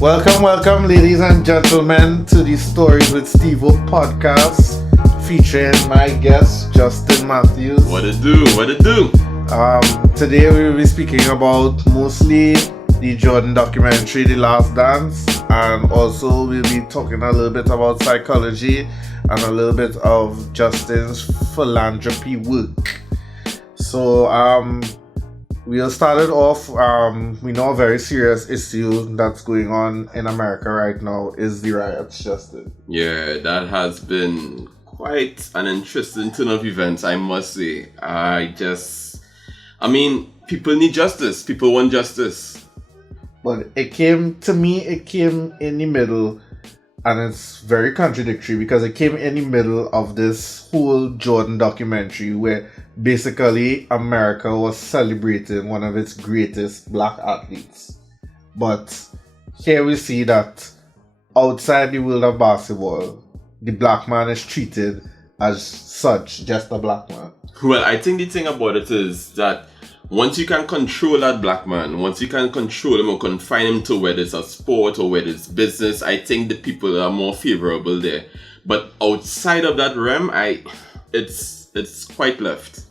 Welcome, ladies and gentlemen, to the Stories with Stevo podcast, featuring my guest, Justin Matthews. What it do? Today we will be speaking about mostly the Jordan documentary, The Last Dance, and also we'll be talking a little bit about psychology and a little bit of Justin's philanthropy work. So, we'll start it off. We know a very serious issue that's going on in America right now is the riots, Justin. Yeah, that has been quite an interesting turn of events, I must say. People need justice. People want justice. But it came in the middle, and it's very contradictory because it came in the middle of this whole Jordan documentary where basically America was celebrating one of its greatest black athletes. But here we see that outside the world of basketball, the black man is treated as such, just a black man. Well, I think the thing about it is that once you can control that black man, once you can control him or confine him to whether it's a sport or whether it's business, I think the people are more favorable there. But outside of that realm, it's quite left.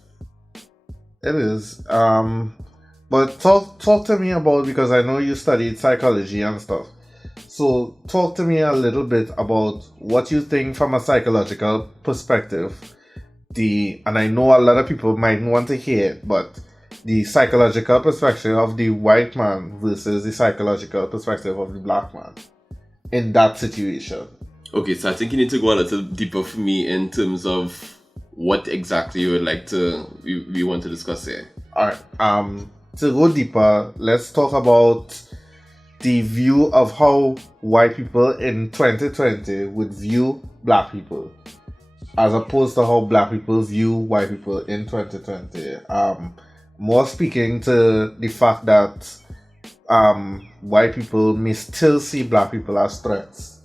It is. But talk to me about, because I know you studied psychology and stuff. So talk to me a little bit about what you think from a psychological perspective. And I know a lot of people might want to hear it, but the psychological perspective of the white man versus the psychological perspective of the black man in that situation. Okay, so I think you need to go a little deeper for me in terms of what exactly you would like we want to discuss here. Alright, to go deeper, let's talk about the view of how white people in 2020 would view black people as opposed to how black people view white people in 2020. More speaking to the fact that white people may still see black people as threats,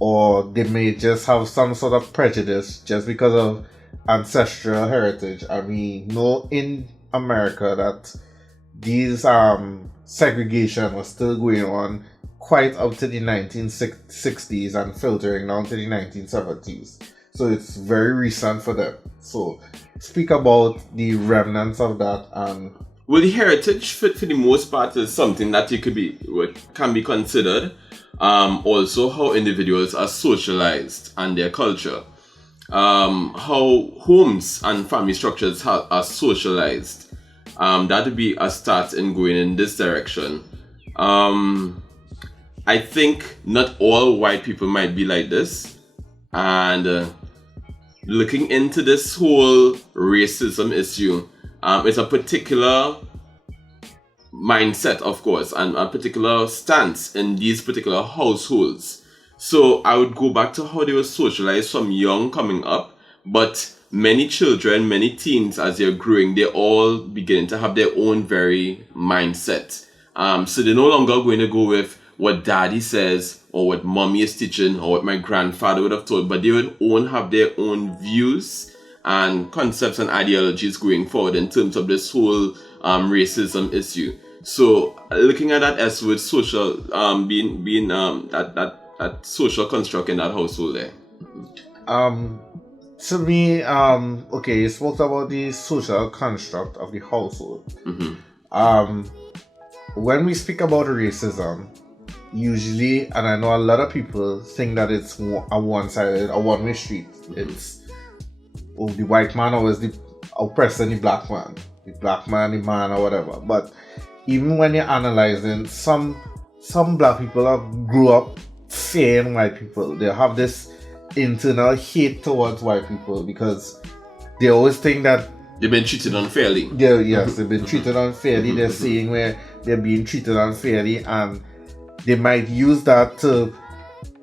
or they may just have some sort of prejudice just because of ancestral heritage. And we know in America that these segregation was still going on quite up to the 1960s and filtering down to the 1970s. So it's very recent for them. So speak about the remnants of that. Well, the heritage for the most part is something that can be considered. Also, how individuals are socialized and their culture. How homes and family structures are socialized. That would be a start in going in this direction. I think not all white people might be like this. And looking into this whole racism issue, it's a particular mindset, of course, and a particular stance in these particular households. So I would go back to how they were socialized from young coming up, but many children, many teens, as they're growing, they're all beginning to have their own very mindset. So they're no longer going to go with what daddy says or what mommy is teaching or what my grandfather would have told, but they would have their own views and concepts and ideologies going forward in terms of this whole racism issue. So looking at that as with social being that social construct in that household there. To me, okay, you spoke about the social construct of the household. Mm-hmm. When we speak about racism, usually, and I know a lot of people think that it's a one-sided, a one-way street. It's the white man always oppressing the black man, the man, or whatever. But even when you're analyzing, some black people have grew up fearing white people. They have this internal hate towards white people because they always think that they've been treated unfairly. They've been treated unfairly. They're seeing where they're being treated unfairly, and they might use that to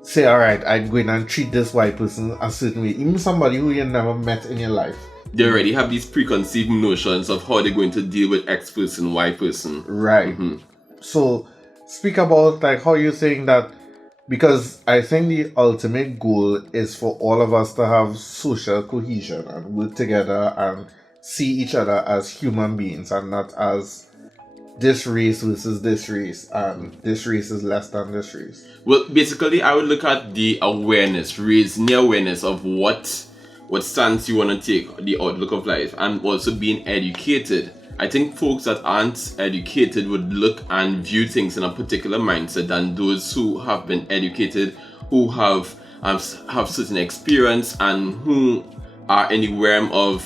say, all right, I'm going to treat this white person a certain way. Even somebody who you never met in your life. They already have these preconceived notions of how they're going to deal with X person, Y person. Right. Mm-hmm. So speak about like how you think that, because I think the ultimate goal is for all of us to have social cohesion and work together and see each other as human beings and not as this race versus this race, and this race is less than this race. Well, basically, I would look at the awareness, raising the awareness of what stance you want to take, the outlook of life, and also being educated. I think folks that aren't educated would look and view things in a particular mindset than those who have been educated, who have certain experience, and who are in the realm of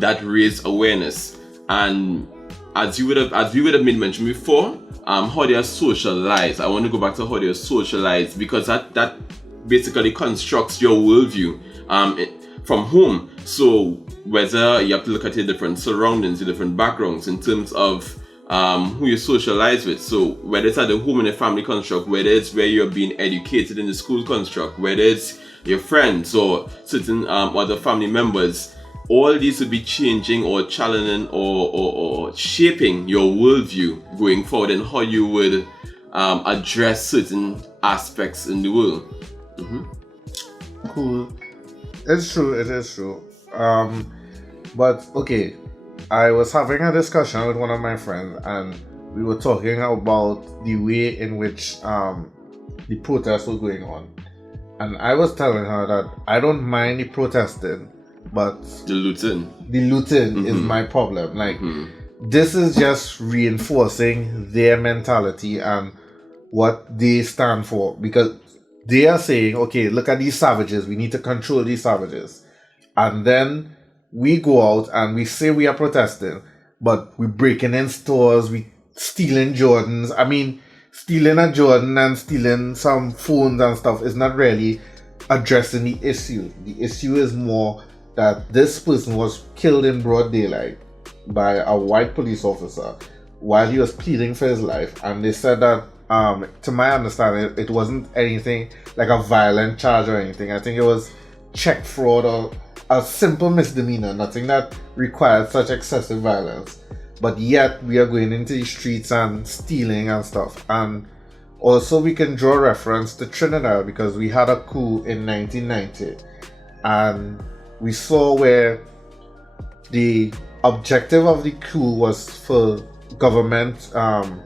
that raised awareness. And as we would have made mention before, how they are socialized. I want to go back to how they are socialized, because that basically constructs your worldview from home. So whether you have to look at your different surroundings, your different backgrounds in terms of who you socialize with. So whether it's at the home and the family construct, whether it's where you're being educated in the school construct, whether it's your friends or certain other family members, all these would be changing or challenging or shaping your worldview going forward and how you would address certain aspects in the world. Cool. It's true, it is true. But okay, I was having a discussion with one of my friends, and we were talking about the way in which the protests were going on. And I was telling her that I don't mind the protesting, but the looting is my problem. Like, this is just reinforcing their mentality and what they stand for, because they are saying, okay, look at these savages, we need to control these savages. And then we go out and we say we are protesting, but we're breaking in stores, we stealing Jordans. I mean, stealing a Jordan and stealing some phones and stuff is not really addressing the issue. The issue is more that this person was killed in broad daylight by a white police officer while he was pleading for his life. And they said that, to my understanding, it wasn't anything like a violent charge or anything. I think it was check fraud or a simple misdemeanor, nothing that required such excessive violence. But yet we are going into the streets and stealing and stuff. And also we can draw reference to Trinidad, because we had a coup in 1990 and we saw where the objective of the coup was for government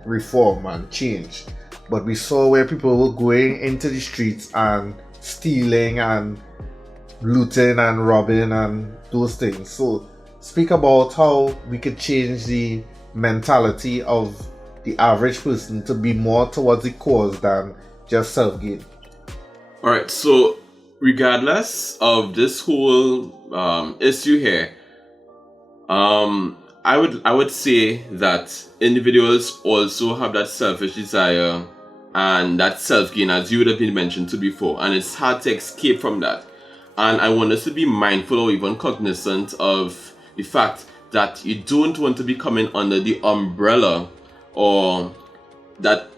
reform and change, but we saw where people were going into the streets and stealing and looting and robbing and those things. So speak about how we could change the mentality of the average person to be more towards the cause than just self-gain. Alright, so regardless of this whole issue here, I would say that individuals also have that selfish desire and that self-gain, as you would have been mentioned to before, and it's hard to escape from that. And I want us to be mindful or even cognizant of the fact that you don't want to be coming under the umbrella, or that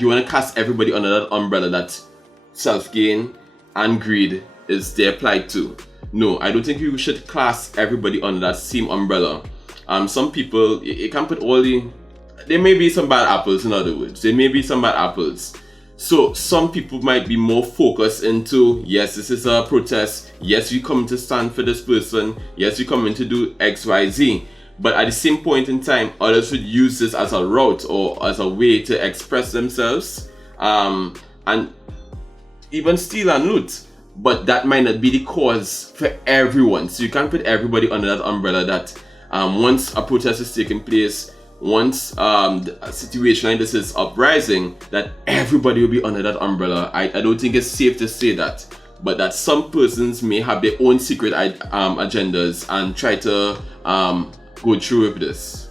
you want to cast everybody under that umbrella that self-gain and greed is there applied to. No, I don't think you should class everybody under that same umbrella. Some people, you can't put there may be some bad apples, in other words. There may be some bad apples. So some people might be more focused into, yes, this is a protest. Yes, we come to stand for this person. Yes, we come in to do X, Y, Z. But at the same point in time, others would use this as a route or as a way to express themselves, and even steal and loot. But that might not be the cause for everyone. So you can't put everybody under that umbrella that once a protest is taking place, once a situation like this is uprising, that everybody will be under that umbrella. I don't think it's safe to say that. But that some persons may have their own secret agendas and try to go through with this.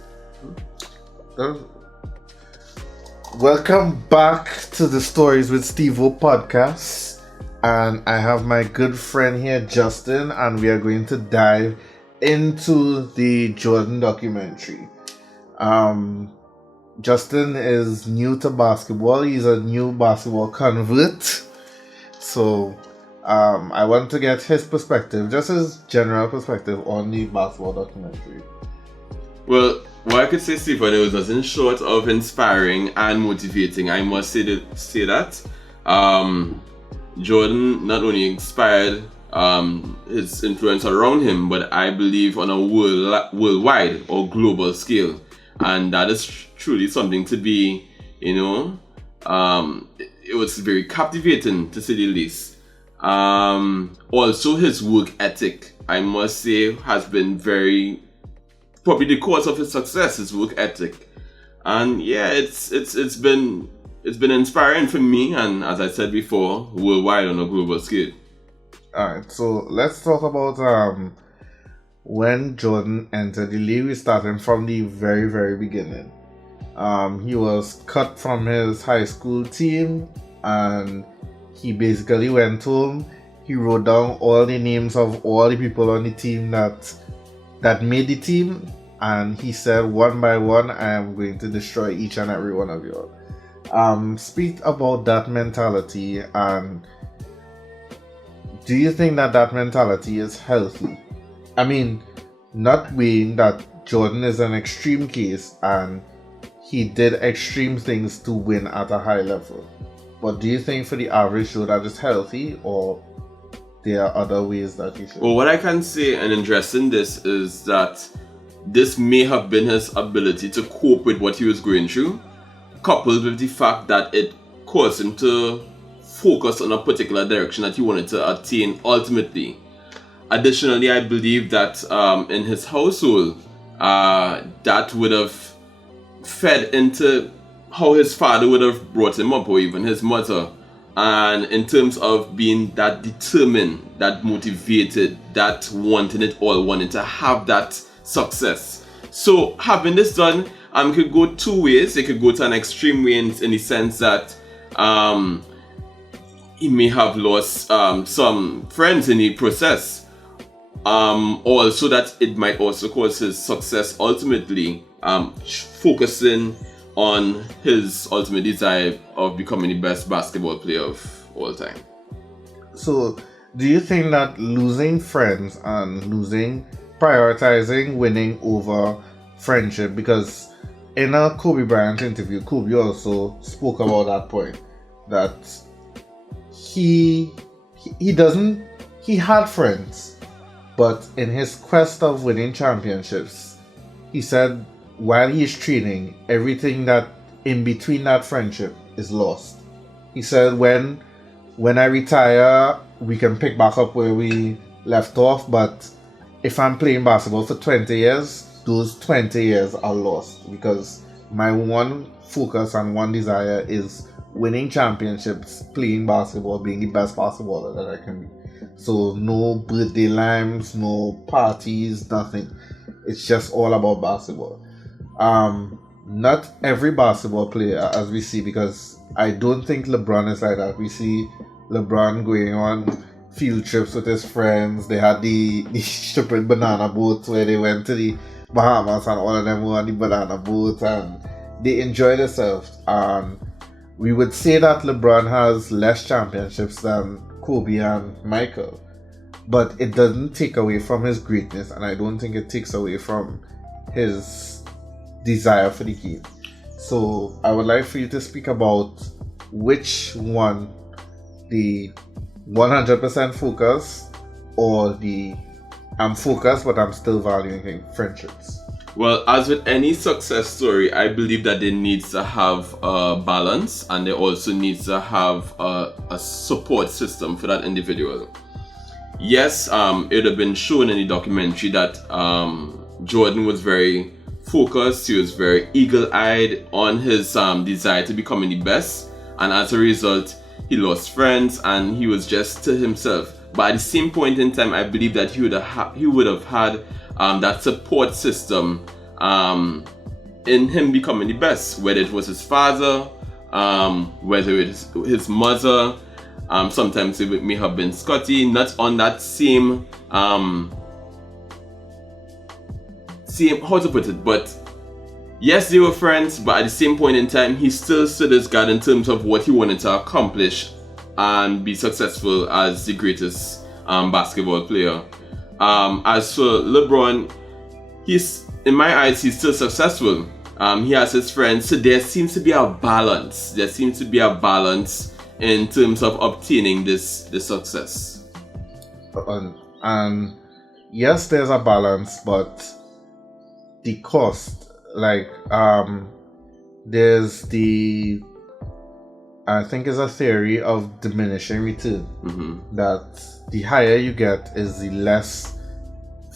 Welcome back to the Stories with Stevo podcast. And I have my good friend here, Justin, and we are going to dive into the Jordan documentary. Justin is new to basketball. He's a new basketball convert. So I want to get his perspective, just his general perspective on the basketball documentary. Well, what I could say, Stephen, it was nothing short of inspiring and motivating. I must say that. Jordan not only inspired his influence around him, but I believe on a worldwide or global scale, and that is truly something to be, it was very captivating to say the least. Also, his work ethic, I must say, has been probably the cause of his success. His work ethic, and yeah, it's been inspiring for me, and as I said before, worldwide on a global scale. Alright, so let's talk about when Jordan entered the league. We starting from the very, very beginning. He was cut from his high school team, and he basically went home. He wrote down all the names of all the people on the team that made the team, and he said, one by one, I am going to destroy each and every one of you. Speak about that mentality, and do you think that mentality is healthy? I mean, not weighing that Jordan is an extreme case and he did extreme things to win at a high level. But do you think for the average Joe that is healthy, or there are other ways that he should? Well, what I can say and addressing this is that this may have been his ability to cope with what he was going through, coupled with the fact that it caused him to focus on a particular direction that he wanted to attain ultimately. Additionally, I believe that in his household, that would have fed into how his father would have brought him up, or even his mother. And in terms of being that determined, that motivated, that wanting it all, wanting to have that success. So having this done, could go two ways. It could go to an extreme way in the sense that he may have lost some friends in the process. Also that it might also cause his success ultimately, focusing on his ultimate desire of becoming the best basketball player of all time. So, do you think that losing friends and prioritizing winning over friendship, because in a Kobe Bryant interview, Kobe also spoke about that point, that he had friends, but in his quest of winning championships, he said while he's training, everything that in between that friendship is lost. He said when I retire, we can pick back up where we left off, but if I'm playing basketball for 20 years, those 20 years are lost, because my one focus and one desire is winning championships, playing basketball, being the best basketballer that I can be. So no birthday limes, no parties, nothing. It's just all about basketball. Not every basketball player, as we see, because I don't think LeBron is like that. We see LeBron going on field trips with his friends. They had the stupid banana boats where they went to the Bahamas, and all of them were on the banana boat and they enjoy themselves. And we would say that LeBron has less championships than Kobe and Michael, but it doesn't take away from his greatness, and I don't think it takes away from his desire for the game. So I would like for you to speak about which one, the 100% focus, or the I'm focused but I'm still valuing friendships. Well, as with any success story, I believe that they needs to have a balance, and they also needs to have a support system for that individual. Yes, it would have been shown in the documentary that Jordan was very focused. He was very eagle-eyed on his desire to becoming the best, and as a result, he lost friends and he was just to himself. But at the same point in time, I believe that he would have had that support system in him becoming the best, whether it was his father, whether it was his mother, sometimes it may have been Scotty, not on that same how to put it, but yes, they were friends, but at the same point in time, he still stood his guard in terms of what he wanted to accomplish and be successful as the greatest basketball player. As for LeBron, in my eyes, he's still successful. He has his friends, so there seems to be a balance. There seems to be a balance in terms of obtaining this success. And yes, there's a balance, but the cost, like there's the, I think it's a theory of diminishing return, that the higher you get is the less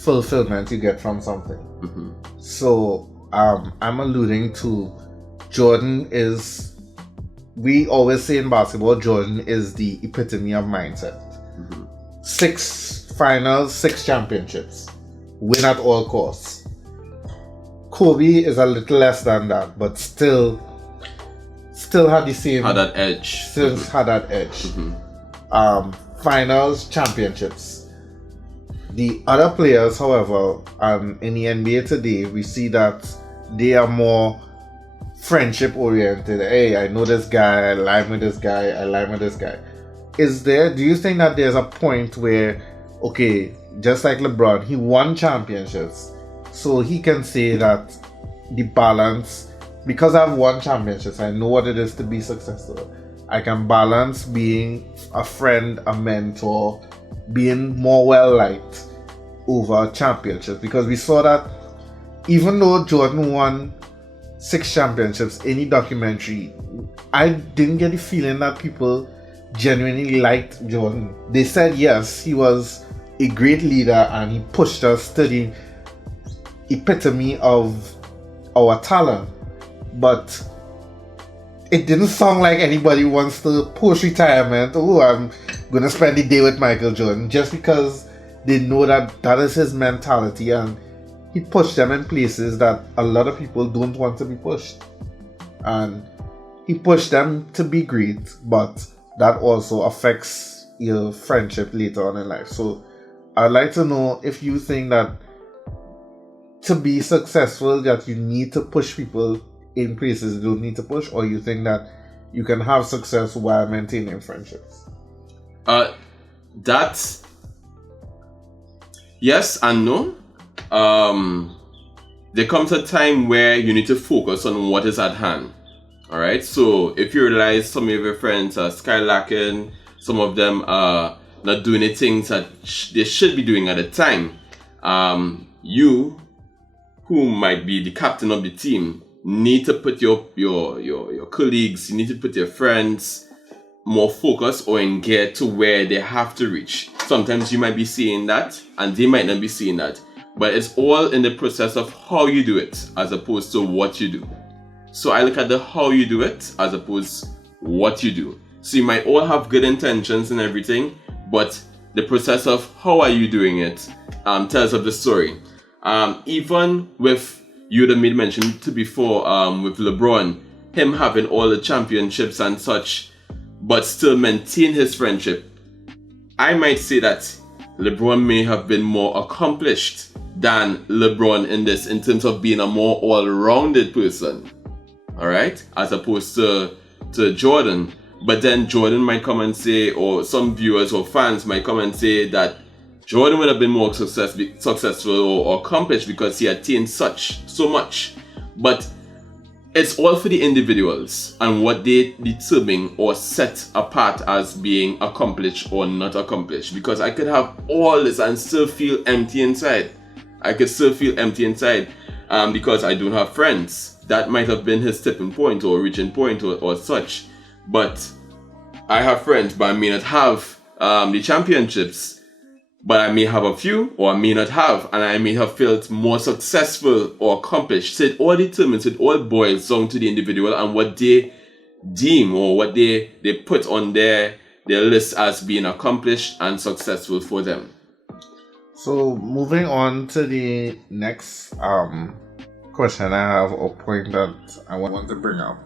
fulfillment you get from something. So I'm alluding to Jordan is, we always say in basketball, Jordan is the epitome of mindset. 6 finals, 6 championships, win at all costs. Kobe is a little less than that, but still had the same, had that edge. Still had that edge. Finals, championships. The other players, however, in the NBA today, we see that they are more friendship oriented. Hey, I know this guy, I align with this guy, I align with this guy. Do you think that there's a point where, okay, just like LeBron, he won championships, so he can say that the balance, because I've won championships, I know what it is to be successful. I can balance being a friend, a mentor, being more well-liked over championships. Because we saw that even though Jordan won 6 championships, any documentary, I didn't get the feeling that people genuinely liked Jordan. They said yes, he was a great leader and he pushed us to the epitome of our talent, but it didn't sound like anybody wants to post retirement. Oh, I'm gonna spend the day with Michael Jordan, just because they know that that is his mentality, and he pushed them in places that a lot of people don't want to be pushed, and he pushed them to be great, but that also affects your friendship later on in life. So I'd like to know if you think that to be successful that you need to push people in places you don't need to push, or you think that you can have success while maintaining friendships? That's yes and no. There comes a time where you need to focus on what is at hand. Alright, so if you realize some of your friends are skylacking, some of them are not doing the things that they should be doing at the time, you, who might be the captain of the team, need to put your colleagues, you need to put your friends more focused or in gear to where they have to reach. Sometimes you might be seeing that and they might not be seeing that, but it's all in the process of how you do it as opposed to what you do. So I look at the how you do it as opposed to what you do. So you might all have good intentions and everything, but the process of how are you doing it tells of the story. Even with, you had made mention to before, with LeBron, him having all the championships and such, but still maintain his friendship. I might say that LeBron may have been more accomplished than LeBron in this, in terms of being a more all-rounded person. Alright? As opposed to Jordan. But then Jordan might come and say, or some viewers or fans might come and say that Jordan would have been more successful or accomplished because he attained so much. But it's all for the individuals and what they determine or set apart as being accomplished or not accomplished. Because I could have all this and still feel empty inside. Because I don't have friends. That might have been his tipping point or reaching point or such. But I have friends, but I may not have the championships. But I may have a few, or I may not have, and I may have felt more successful or accomplished. So it all determines, it all boils down to the individual and what they deem or what they put on their list as being accomplished and successful for them. So moving on to the next question I have, or point that I want to bring up,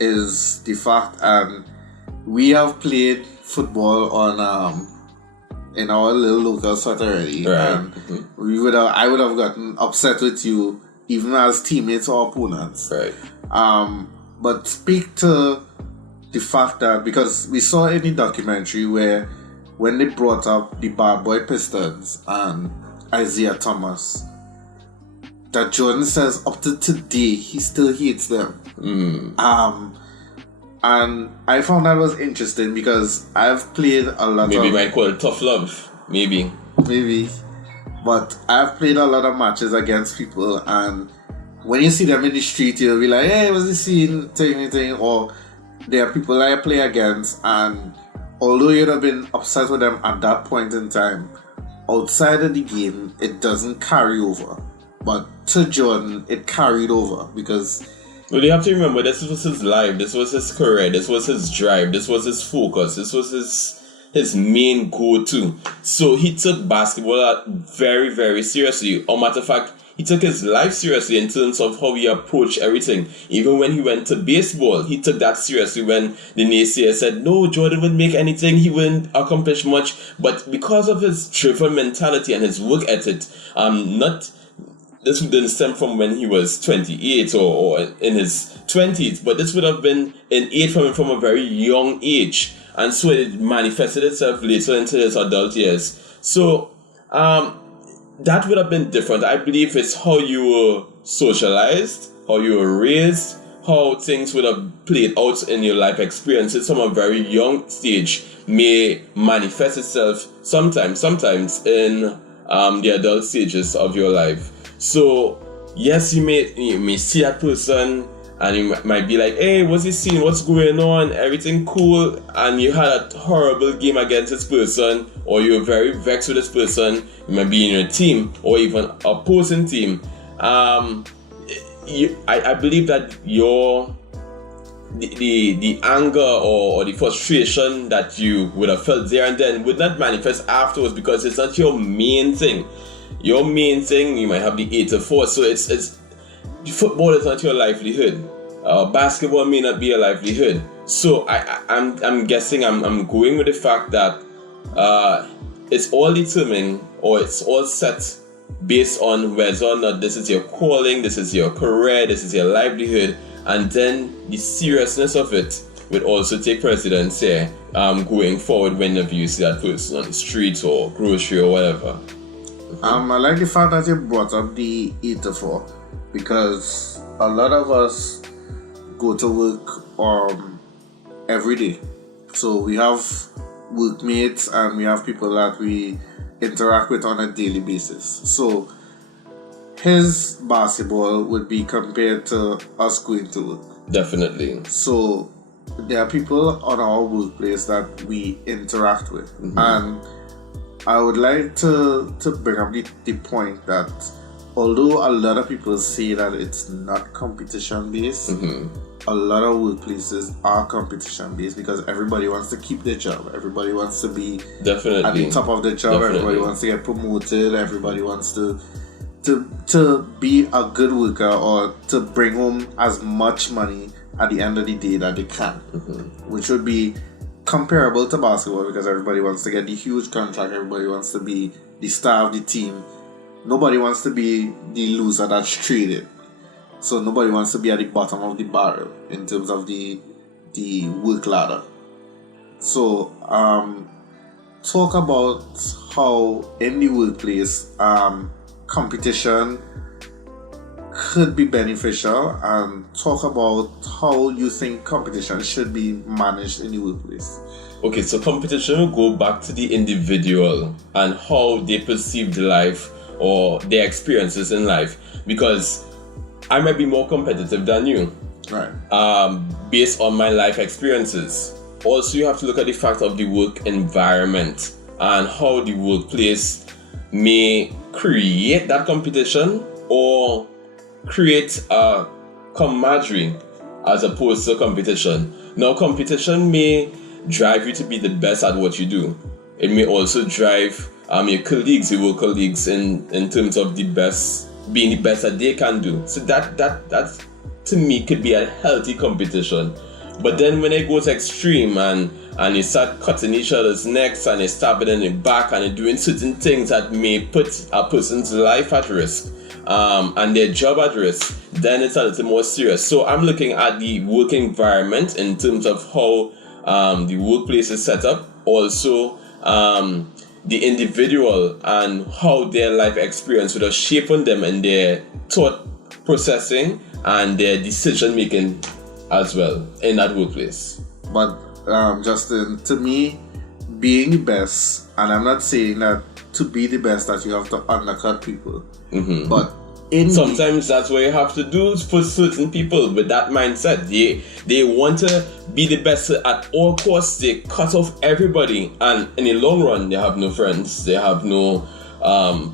is the fact, and we have played football on in our little local set already, right. And I would have gotten upset with you even as teammates or opponents. Right. But speak to the fact that, because we saw in the documentary where when they brought up the Bad Boy Pistons and Isaiah Thomas, that Jordan says up to today he still hates them. And I found that was interesting because I've played a lot Maybe of... might call it tough love. Maybe. But I've played a lot of matches against people, and when you see them in the street, you'll be like, hey, what's the scene? Thing. Or there are people I play against, and although you'd have been upset with them at that point in time, outside of the game, it doesn't carry over. But to Jordan, it carried over because... Well, you have to remember, this was his life, this was his career, this was his drive, this was his focus, this was his main go-to. So he took basketball very, very seriously. Or matter of fact, he took his life seriously in terms of how he approached everything. Even when he went to baseball, he took that seriously when the naysayers said, no, Jordan wouldn't make anything, he wouldn't accomplish much. But because of his driven mentality and his work ethic, this didn't stem from when he was 28 or in his 20s, but this would have been innate from a very young age. And so it manifested itself later into his adult years. So that would have been different. I believe it's how you were socialized, how you were raised, how things would have played out in your life experiences from a very young stage may manifest itself sometimes in the adult stages of your life. So yes, you may see that person and you might be like, hey, what's he seeing? What's going on? Everything cool? And you had a horrible game against this person, or you're very vexed with this person. You might be in your team or even opposing team. I believe that the anger or the frustration that you would have felt there and then would not manifest afterwards because it's not your main thing. Your main thing, you might have the 8 to 4, so it's football is not your livelihood. Basketball may not be your livelihood. So I'm guessing I'm going with the fact that it's all determined or it's all set based on whether or not this is your calling, this is your career, this is your livelihood, and then the seriousness of it would also take precedence here going forward whenever you see that person on the street or grocery or whatever. I like the fact that you brought up the 8 to 4 because a lot of us go to work every day. So we have workmates and we have people that we interact with on a daily basis. So his basketball would be compared to us going to work. Definitely. So there are people on our workplace that we interact with. Mm-hmm. And I would like to bring up the point that although a lot of people say that it's not competition based, mm-hmm. a lot of workplaces are competition based because everybody wants to keep their job. Everybody wants to be Definitely. At the top of their job. Definitely. Everybody wants to get promoted. Everybody wants to be a good worker or to bring home as much money at the end of the day that they can, mm-hmm. which would be comparable to basketball because everybody wants to get the huge contract. Everybody wants to be the star of the team. Nobody wants to be the loser that's traded. So nobody wants to be at the bottom of the barrel in terms of the work ladder. So talk about how in the workplace competition could be beneficial, and talk about how you think competition should be managed in the workplace. Okay, so competition will go back to the individual and how they perceive life or their experiences in life, because I might be more competitive than you, right? Based on my life experiences. Also, you have to look at the fact of the work environment and how the workplace may create that competition or create a camaraderie as opposed to competition. Now, competition may drive you to be the best at what you do. It may also drive your colleagues, your work colleagues, in terms of being the best that they can do. So that to me could be a healthy competition. But then when it goes extreme and you start cutting each other's necks and you stab it in the back and you're doing certain things that may put a person's life at risk and their job at risk, then it's a little more serious. So I'm looking at the work environment in terms of how the workplace is set up. Also, the individual and how their life experience would have shaped on them and their thought processing and their decision making as well in that workplace. But Justin, to me, being the best and I'm not saying that to be the best that you have to undercut people, but sometimes that's what you have to do for certain people with that mindset. They want to be the best at all costs. They cut off everybody, and in the long run, they have no friends. They have no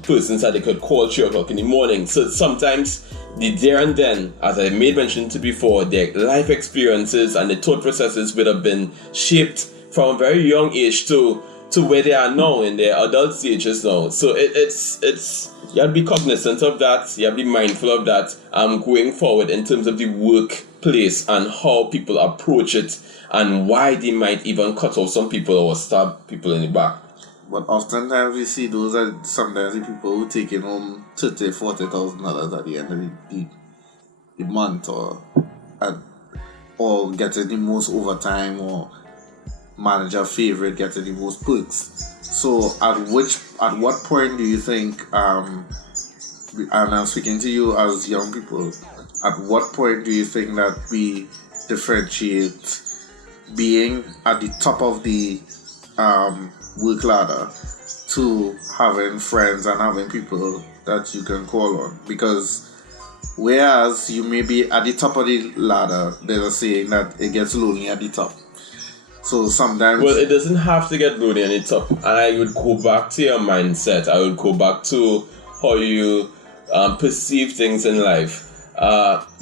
persons that they could call 3 o'clock in the morning. So sometimes the there and then, as I made mention to before, their life experiences and the thought processes would have been shaped from a very young age to where they are now in their adult stages now. So it's you have to be cognizant of that. You have to be mindful of that. Going forward in terms of the workplace and how people approach it and why they might even cut off some people or stab people in the back. But oftentimes we see those are sometimes the people who taking home $30,000-$40,000 at the end of the month, or getting the most overtime, or manager favorite getting the most perks. So at what point do you think, and I'm speaking to you as young people, at what point do you think that we differentiate being at the top of the work ladder to having friends and having people that you can call on? Because whereas you may be at the top of the ladder, there's a saying that it gets lonely at the top. So sometimes... Well, it doesn't have to get lonely at the top. And I would go back to your mindset. I would go back to how you perceive things in life.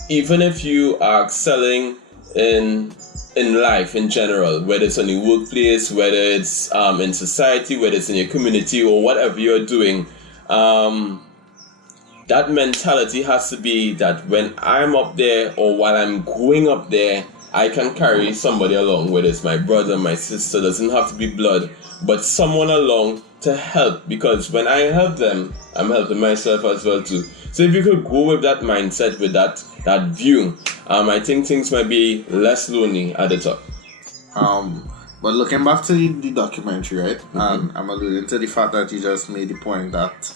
Even if you are excelling in life in general, whether it's in the workplace, whether it's in society, whether it's in your community or whatever you're doing, that mentality has to be that when I'm up there or while I'm going up there, I can carry somebody along, whether it's my brother, my sister, doesn't have to be blood, but someone along to help, because when I help them, I'm helping myself as well too. So if you could go with that mindset, with that view, I think things might be less lonely at the top. But looking back to the documentary, right? And I'm alluding to the fact that you just made the point that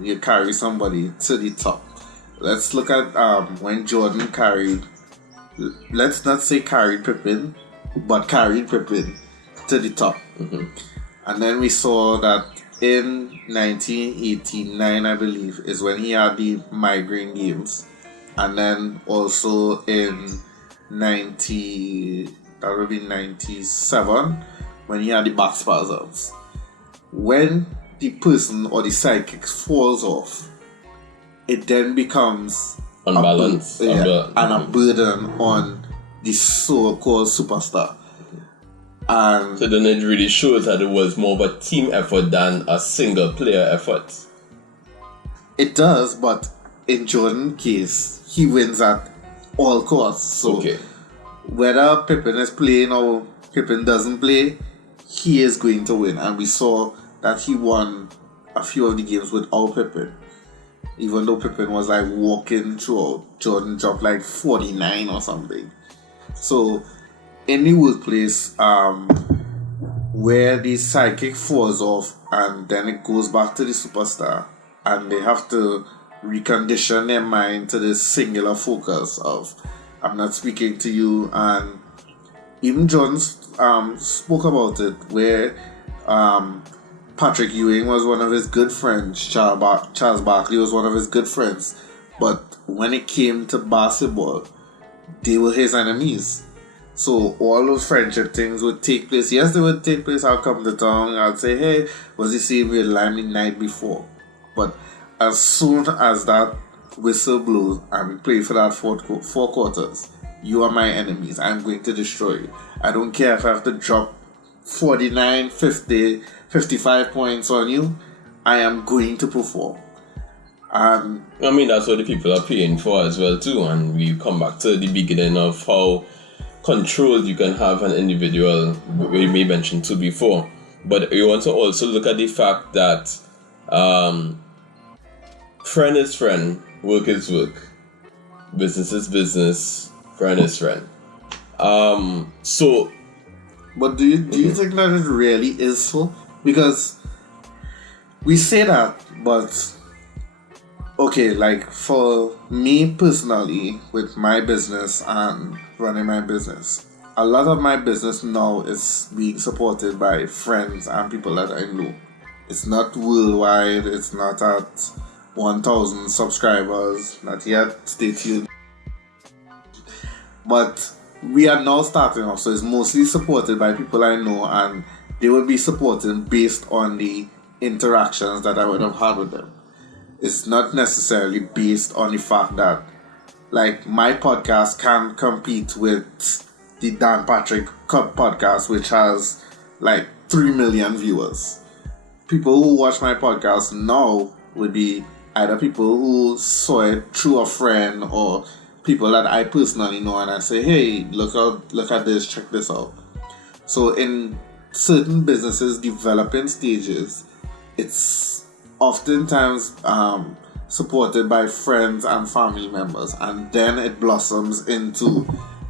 you carry somebody to the top. Let's look at when Jordan carried, let's not say carried Pippen, but carried Pippen to the top. And then we saw that in 1989, I believe, is when he had the migraine games. And then also in 97, when he had the back spasms. When the person or the sidekick falls off, it then becomes unbalanced and a burden on the so-called superstar. And so then it really shows that it was more of a team effort than a single player effort. It does, but in Jordan's case, he wins at all costs. So whether Pippen is playing or Pippen doesn't play, he is going to win. And we saw that he won a few of the games without Pippen. Even though Pippen was like walking throughout, Jordan dropped like 49 or something. So in the workplace, where the sidekick falls off and then it goes back to the superstar, and they have to recondition their mind to this singular focus of, I'm not speaking to you. And even Jordan spoke about it, where Patrick Ewing was one of his good friends, Charles Barkley was one of his good friends, but when it came to basketball, they were his enemies. So all those friendship things would take place. Yes, they would take place. I'll come to town, I'll say, hey, was the same real line the night before? But as soon as that whistle blows and play for that four quarters, you are my enemies. I'm going to destroy you. I don't care if I have to drop 49, 50, 55 points on you. I am going to perform. I mean, that's what the people are paying for as well too. And we come back to the beginning of how controlled you can have an individual, we may mention too before. But you want to also look at the fact that friend is friend, work is work, business is business, friend is friend. But do you think that it really is so? Because we say that, but okay, like for me personally, with my business and running my business, a lot of my business now is being supported by friends and people that I know. It's not worldwide, it's not at 1,000 subscribers, not yet, stay tuned. But we are now starting off, so it's mostly supported by people I know, and they will be supporting based on the interactions that I would have had with them. It's not necessarily based on the fact that, like, my podcast can compete with the Dan Patrick Cup podcast, which has like 3 million viewers. People who watch my podcast now would be either people who saw it through a friend or people that I personally know, and I say, hey, look at this, check this out. So in certain businesses developing stages, it's oftentimes supported by friends and family members, and then it blossoms into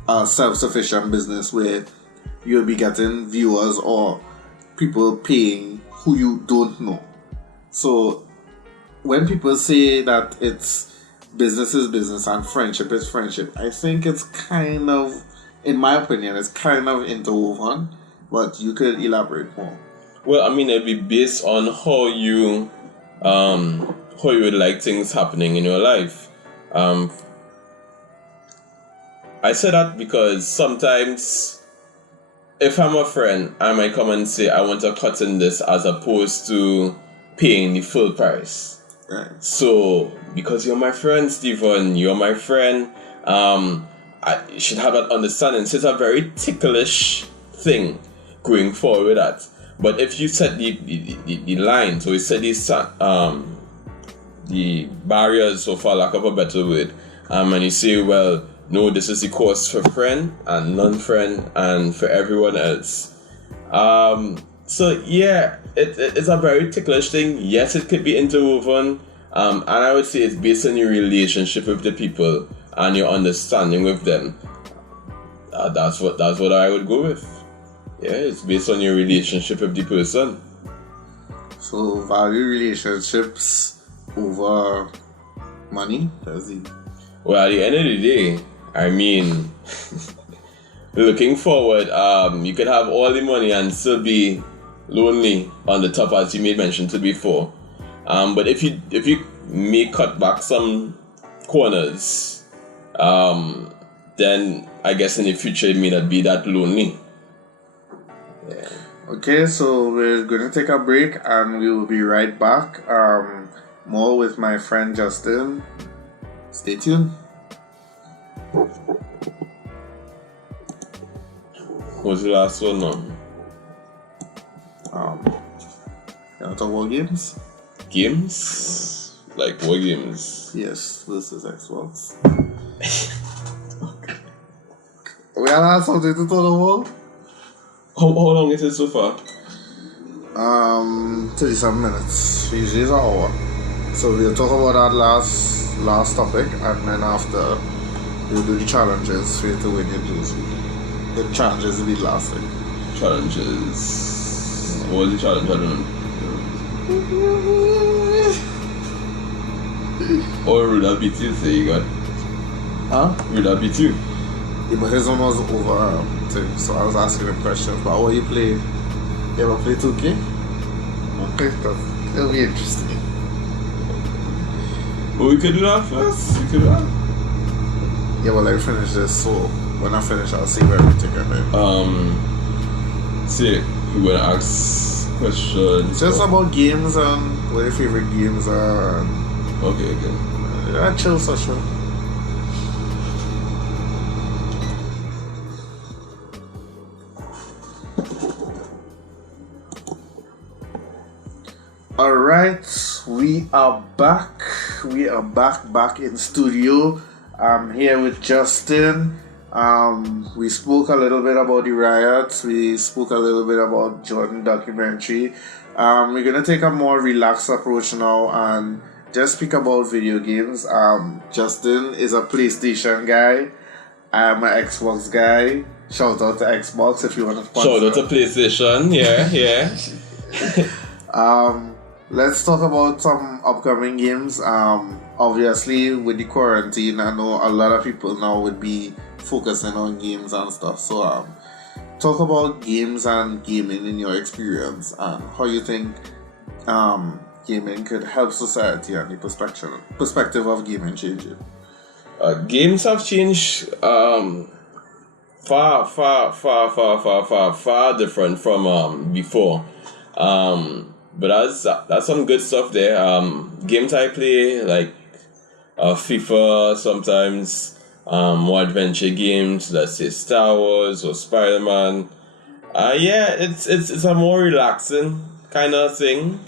a self-sufficient business where you'll be getting viewers or people paying who you don't know. So when people say that it's business is business and friendship is friendship, I think it's kind of, in my opinion, it's kind of interwoven, but you could elaborate more. Well, I mean, it'd be based on how you would like things happening in your life. I say that because sometimes if I'm a friend, I might come and say I want a cut in this as opposed to paying the full price. Right. So, because you're my friend, Steven, you're my friend, I should have that understanding. So it's a very ticklish thing going forward with that. But if you set the lines, or you set the barriers, so for lack of a better word, and you say, well, no, this is the cost for friend and non-friend and for everyone else. So yeah, it's a very ticklish thing. Yes, it could be interwoven, and I would say it's based on your relationship with the people and your understanding with them. That's what I would go with. Yeah, it's based on your relationship with the person. So value relationships over money? Well, at the end of the day, I mean, looking forward, you could have all the money and still be lonely on the top, as you made mention to before. But if you may cut back some corners, then I guess in the future it may not be that lonely. Yeah. Okay, so we're going to take a break and we will be right back. More with my friend Justin. Stay tuned. What's the last one now? You want to talk about games? Games? Like what games? Yes, versus Xbox. We have something to talk about? How long is it so far? 37 minutes. Usually it's an hour. So we'll talk about that last topic, and then after we'll do the challenges for you to win your dues. The challenges will be the last thing. Challenges. What was the challenge? I don't know. Or would that be two? Say you got? Huh? Would that be two? Yeah, but his one was over thing, so I was asking him questions. But what you play? You ever play 2K? Okay, it'll be interesting. Well, we could do that first. We could do that. Yeah, well, let me finish this. So when I finish, I'll see where we take it. See, you wanna ask questions? Just about games and what your favorite games are. Okay. Yeah, chill session. Alright, we are back. We are back in studio. I'm here with Justin. We spoke a little bit about the riots. We spoke a little bit about Jordan documentary. We're gonna take a more relaxed approach now and just speak about video games. Justin is a PlayStation guy. I'm an Xbox guy. Shout out to Xbox if you want to sponsor. Shout out to PlayStation. Yeah. Let's talk about some upcoming games. Obviously, with the quarantine, I know a lot of people now would be focusing on games and stuff. So, talk about games and gaming in your experience and how you think gaming could help society and the perspective of gaming changing. Games have changed far different from before. But that's some good stuff there. Games I play like FIFA sometimes, more adventure games, let's say Star Wars or Spider-Man. Yeah, it's a more relaxing kind of thing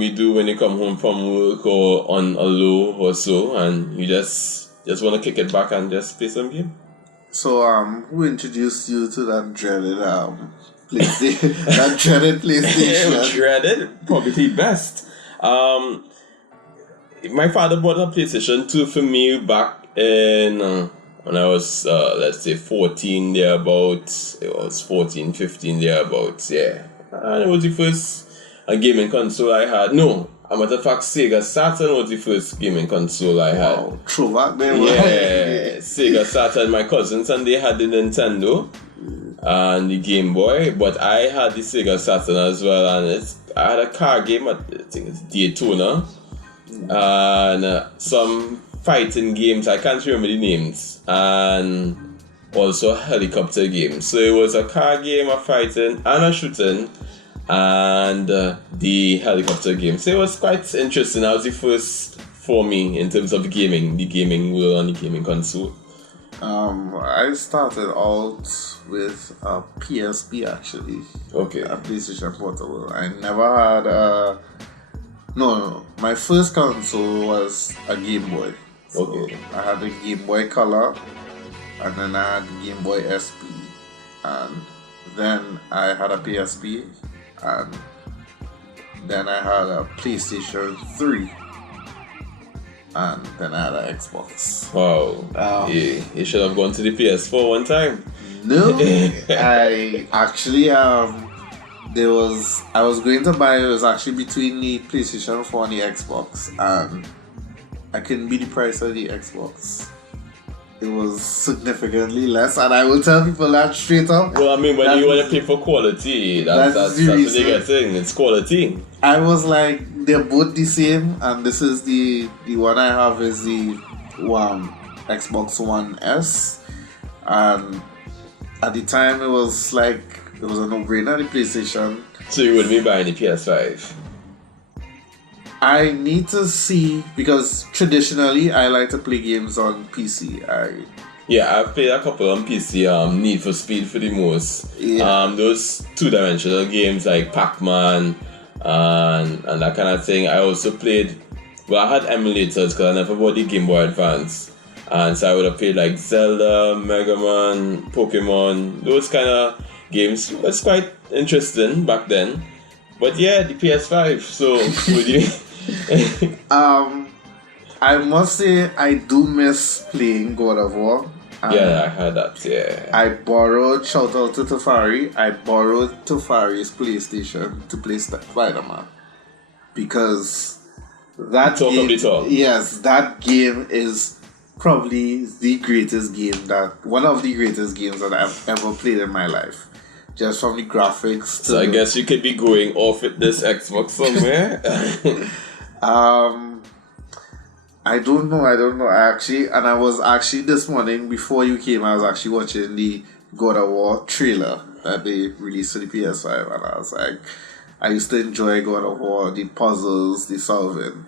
you do when you come home from work or on a low or so, and you just want to kick it back and just play some game. So who introduced you to that dreaded PlayStation? That dreaded PlayStation. Dreaded, probably best. My father bought a PlayStation 2 for me back in when I was let's say 14 thereabouts. It was 14, 15 thereabouts, yeah. And it was the first gaming console I had. No, as a matter of fact, Sega Saturn was the first gaming console I had. Wow, throwback there. Yeah, Sega Saturn. My cousins and they had the Nintendo and the Game Boy, but I had the Sega Saturn as well, and I had a car game. I think it's Daytona, and some fighting games. I can't remember the names, and also a helicopter game. So it was a car game, a fighting, and a shooting, and the helicopter game. So it was quite interesting. That was the first for me in terms of gaming, the gaming world and the gaming console. I started out with a PSP actually. Okay. A PlayStation Portable. I never had No. My first console was a Game Boy. So Okay. I had a Game Boy Color, and then I had Game Boy SP, and then I had a PSP, and then I had a PlayStation 3, and then I had an Xbox. Wow. Yeah, you should have gone to the PS4 one time. No, I actually I was going to buy. It was actually between the PlayStation 4 and the Xbox, and I couldn't beat the price of the Xbox. It was significantly less, and I will tell people that straight up. Well, I mean, when you want to pay for quality, that's the bigger thing. It's quality. I was like, they're both the same, and this is the one I have is the Xbox One S, and at the time it was a no-brainer, the PlayStation. So you wouldn't be buying the PS5? I need to see, because traditionally I like to play games on PC. I've played a couple on PC. Need for Speed for the most. Yeah. Those two-dimensional games like Pac-Man and that kind of thing. I also played. Well, I had emulators because I never bought the Game Boy Advance, and so I would have played like Zelda, Mega Man, Pokemon. Those kind of games. It was quite interesting back then. But yeah, the PS5. So would you? I must say I do miss playing God of War. Yeah, I heard that. Yeah. I borrowed, shout out to Tafari, I borrowed Tafari's PlayStation to play Spider-Man, because that yes, that game is probably the greatest game one of the greatest games that I've ever played in my life. Just from the graphics to So I guess you could be going off with this Xbox somewhere. I don't know. I was actually this morning before you came, I was actually watching the God of War trailer that they released to the PS5, and I was like, I used to enjoy God of War, the puzzles, the solving,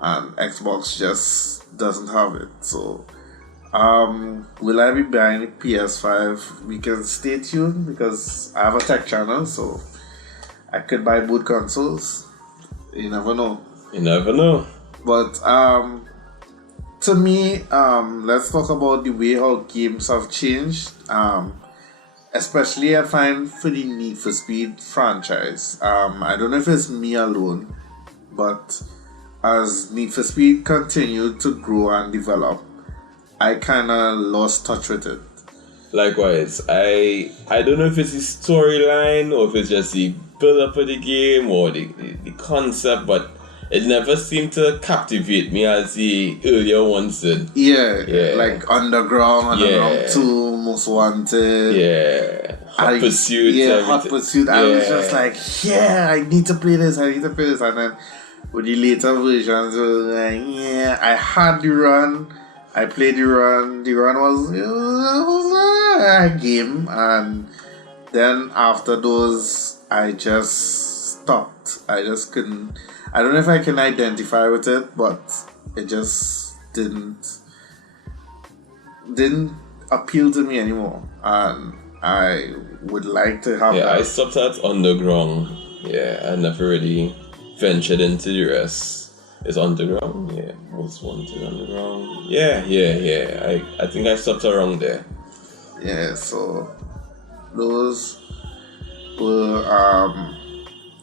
and Xbox just doesn't have it. So, will I be buying the PS5? We can stay tuned, because I have a tech channel, so I could buy both consoles. You never know. You never know. But to me, let's talk about the way how games have changed. Especially I find for the Need for Speed franchise. I don't know if it's me alone, but as Need for Speed continued to grow and develop, I kind of lost touch with it. Likewise, I don't know if it's the storyline or if it's just the build-up of the game or the concept, but it never seemed to captivate me as the earlier ones did. Yeah. Like Underground 2, Most Wanted. Yeah. Hot Pursuit. Yeah, Hot everything. Pursuit. I was just like, yeah, I need to play this. And then with the later versions, it was like, yeah, I had the run. I played the run. The run was a game. And then after those, I just stopped. I just couldn't. I don't know if I can identify with it, but it just didn't appeal to me anymore. And I would like to have that. I stopped at Underground. Yeah, I never really ventured into the rest. Is Underground? Yeah, Most Wanted Underground. Yeah. I think I stopped around there. Yeah, so those were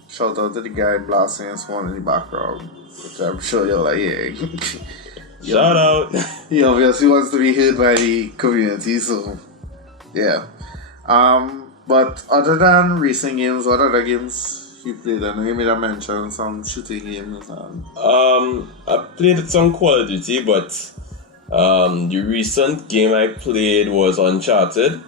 shout out to the guy blasting his phone in the background, which I'm sure you're like, yeah. Shout out. He obviously wants to be heard by the community, so yeah. But other than racing games, what other games you played? I know you made a mention some shooting games. I played some Call of Duty, but the recent game I played was Uncharted.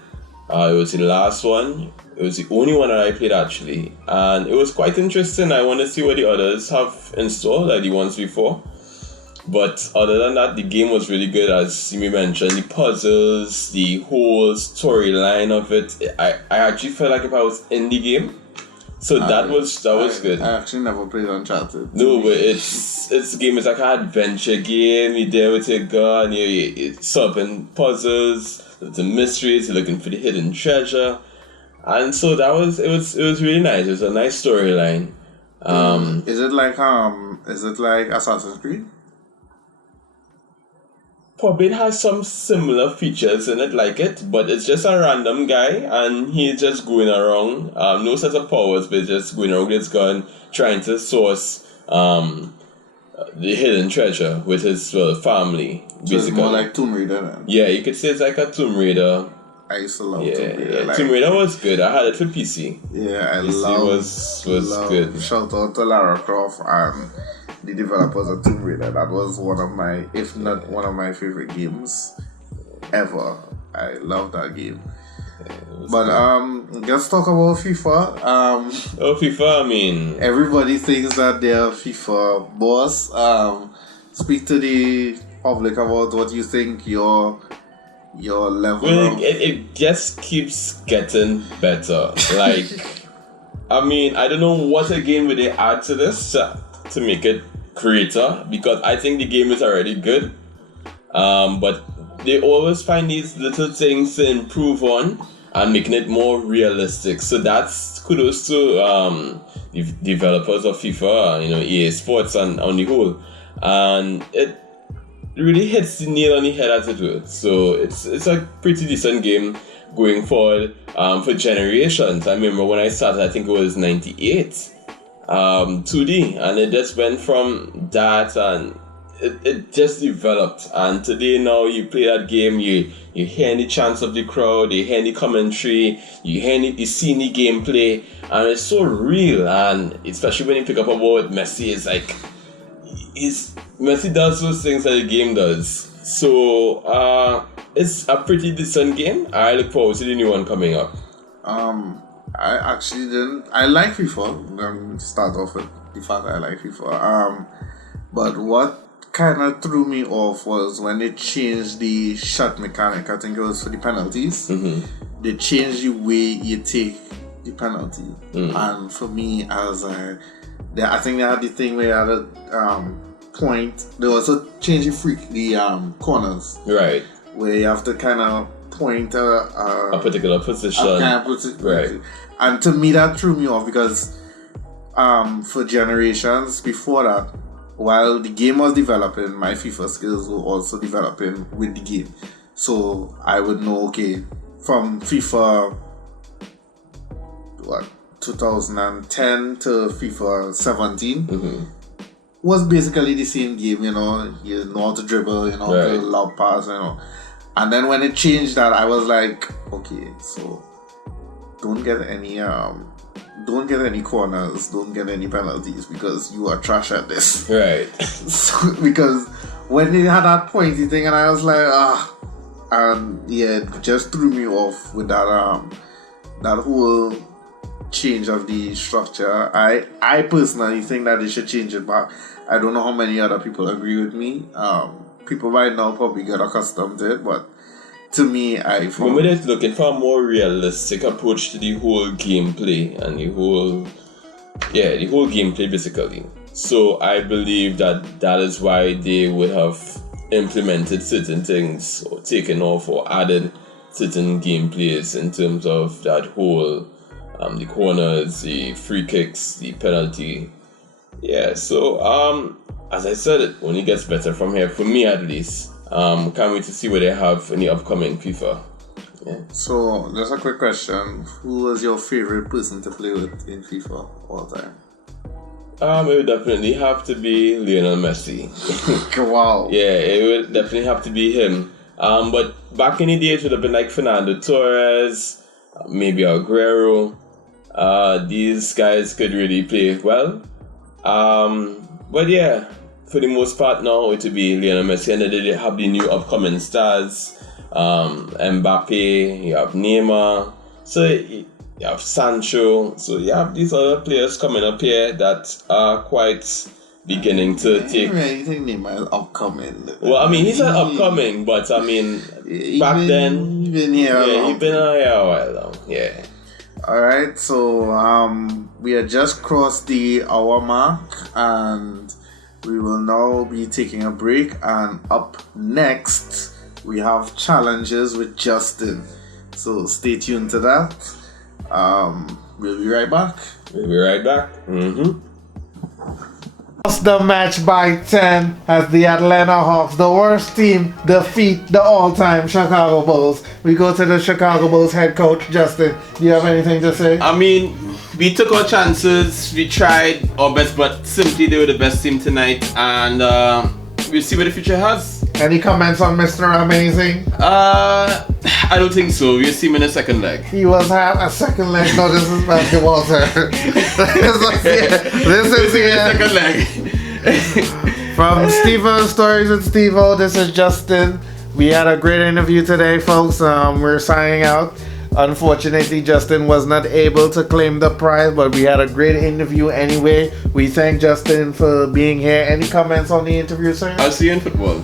It was the last one. It was the only one that I played actually, and it was quite interesting. I want to see what the others have in store, like the ones before. But other than that, the game was really good, as you mentioned. The puzzles, the whole storyline of it. I actually felt like if I was in the game. So that was good. I actually never played Uncharted. No, but it's a game. It's like an adventure game. You're there with your gun. You're solving puzzles. The mysteries. You're looking for the hidden treasure. And so it was really nice. It was a nice storyline. Is it like Assassin's Creed? Probably has some similar features in it like it, but it's just a random guy and he's just going around, no set of powers, but just going around with his gun trying to source the hidden treasure with his family. So basically. It's more like Tomb Raider then? Yeah, you could say it's like a Tomb Raider. I used to love Tomb Raider. Yeah. Tomb Raider was good. I had it for PC. Yeah, I PC was good. Shout out to Lara Croft and the developers of Tomb Raider. That was one of my, if not one of my favorite games ever. I love that game. But let's talk about FIFA. FIFA, I mean, everybody thinks that they're FIFA boss. Speak to the public about what you think your level. Well, it just keeps getting better. Like, I mean, I don't know what again would they add to this to make it greater, because I think the game is already good. But they always find these little things to improve on and making it more realistic. So that's kudos to the developers of FIFA, EA Sports and on the whole. And it really hits the nail on the head as it were. So it's a pretty decent game going forward for generations. I remember when I started, I think it was 98, 2D, and it just went from that and it just developed. And today now you play that game, you hear the chants of the crowd, you hear the commentary, you see the gameplay, and it's so real. And especially when you pick up about Messi, it's like Messi does those things that the game does. So it's a pretty decent game. I look forward to the new one coming up. I actually didn't. I like FIFA. I'm going to start off with the fact that I like FIFA. But what kind of threw me off was when they changed the shot mechanic. I think it was for the penalties. Mm-hmm. They changed the way you take the penalty. Mm-hmm. And for me, I think they had the thing where you had a point. They also changed the corners. Right. Where you have to kind of point a particular position. Right. And to me, that threw me off because for generations before that, while the game was developing, my FIFA skills were also developing with the game. So I would know, okay, from FIFA 2010 to FIFA 17 mm-hmm. was basically the same game, you know how to dribble, how to lob pass, And then when it changed that, I was like, okay, so don't get any corners, don't get any penalties because you are trash at this. Right. So, because when they had that pointy thing, and I was like, and yeah, it just threw me off with that that whole change of the structure. I personally think that they should change it back. I don't know how many other people agree with me. People right now probably get accustomed to it, but to me, We're just looking for a more realistic approach to the whole gameplay and the whole gameplay basically. So I believe that is why they would have implemented certain things or taken off or added certain gameplays in terms of that whole the corners, the free kicks, the penalty. Yeah, so as I said, it only gets better from here, for me at least. Can't wait to see what they have in the upcoming FIFA. Yeah. So, just a quick question. Who was your favorite person to play with in FIFA all time? It would definitely have to be Lionel Messi. Wow. Yeah, it would definitely have to be him. But back in the day, it would have been like Fernando Torres, maybe Aguero. These guys could really play well. But yeah, for the most part now, it would be Lionel Messi. And then they have the new upcoming stars. Mbappe, you have Neymar. So you have Sancho. So you have these other players coming up here that are quite beginning to take. You think Neymar is upcoming? Well, I mean, he's not upcoming, but I mean, back then, he's been here. Yeah, he's been here a while now. Yeah. Alright, so we have just crossed the hour mark and we will now be taking a break, and up next we have challenges with Justin. So stay tuned to that. We'll be right back. Lost the match by 10 as the Atlanta Hawks, the worst team, defeat the all-time Chicago Bulls. We go to the Chicago Bulls head coach, Justin. Do you have anything to say? I mean, we took our chances, we tried our best, but simply they were the best team tonight, and we'll see what the future has. Any comments on Mr. Amazing? I don't think so. We'll see him in a second leg. He was half a second leg. No, this is basketball, sir. This is the second leg. From Stevo Stories with Stevo, this is Justin. We had a great interview today, folks. We're signing out. Unfortunately, Justin was not able to claim the prize, but we had a great interview anyway. We thank Justin for being here. Any comments on the interview, sir? I'll see you in football.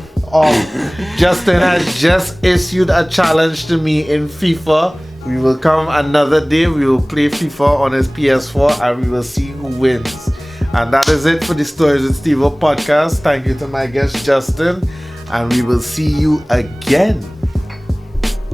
Justin has just issued a challenge to me in FIFA. We will come another day. We will play FIFA on his PS4 and we will see who wins. And that is it for the Stories with Stevo podcast. Thank you to my guest Justin, and we will see you again.